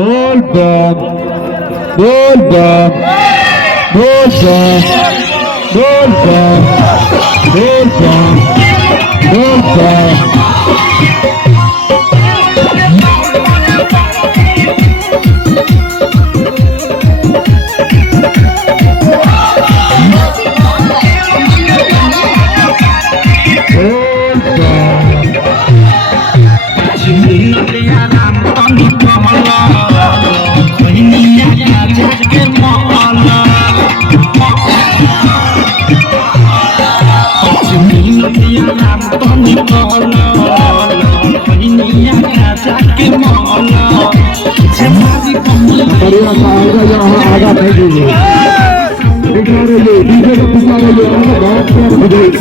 बोल बम बोल बम बोल बम बोल बम बोल बम बोल बम आगा नहीं दीजिए डीजे को पिछा रही है बहुत प्यार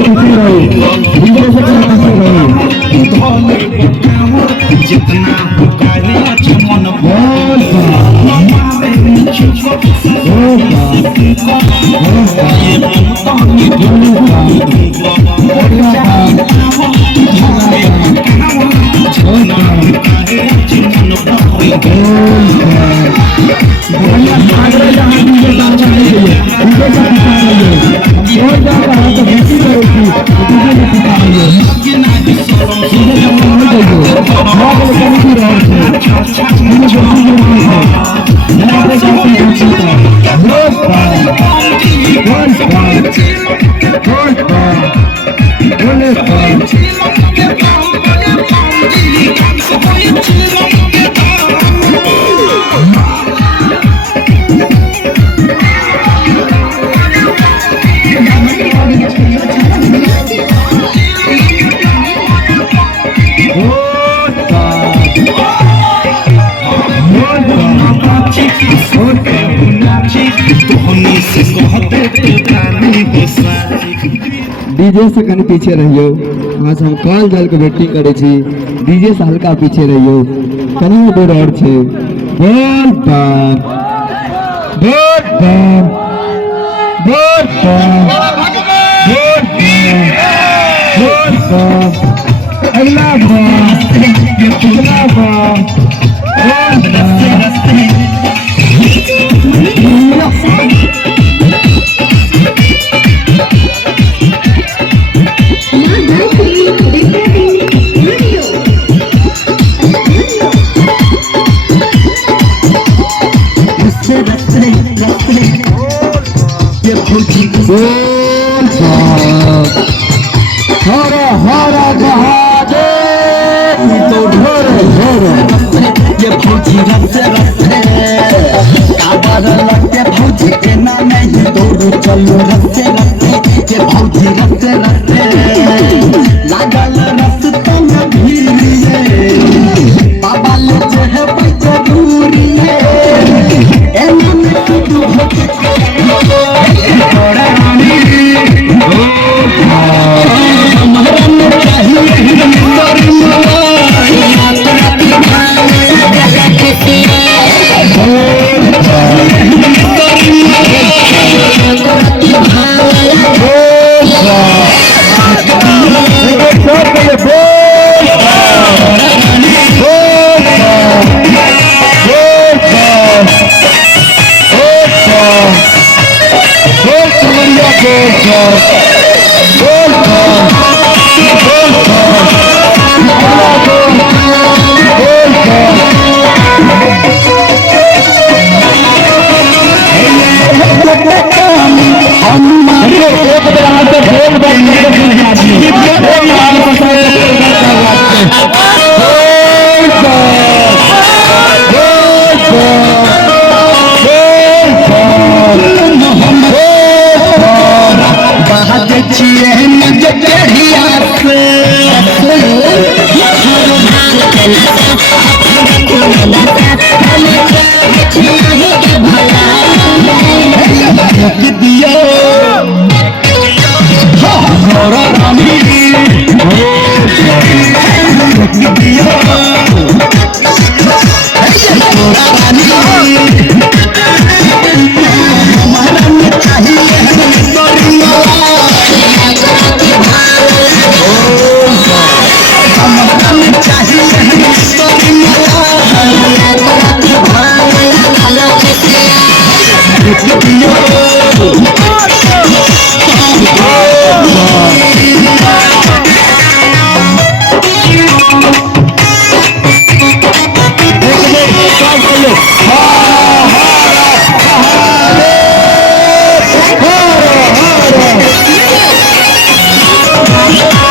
बुझाई जितना मन डीजे से कहीं पीछे रहियो। आज हम काल जल के वेटिंग करे छी। डीजे से हल्का पीछे रहियो। कहीं दूर और छे। बोल बम बोल बम बोल बम बोल बम अगला बम अगला बम बोल बम हरा हरा महादेव तो ढोरे ढोरे ये फौजी रस्ते रस्ते काबर लगते फौजी के नाम नहीं दौड़ो चलो रस्ते रस्ते ये फौजी रस्ते रस्ते लागल रस्ते में भीड़ ये बाबा ले है पैसा दूरी ए मन तू होके महादेव Mela.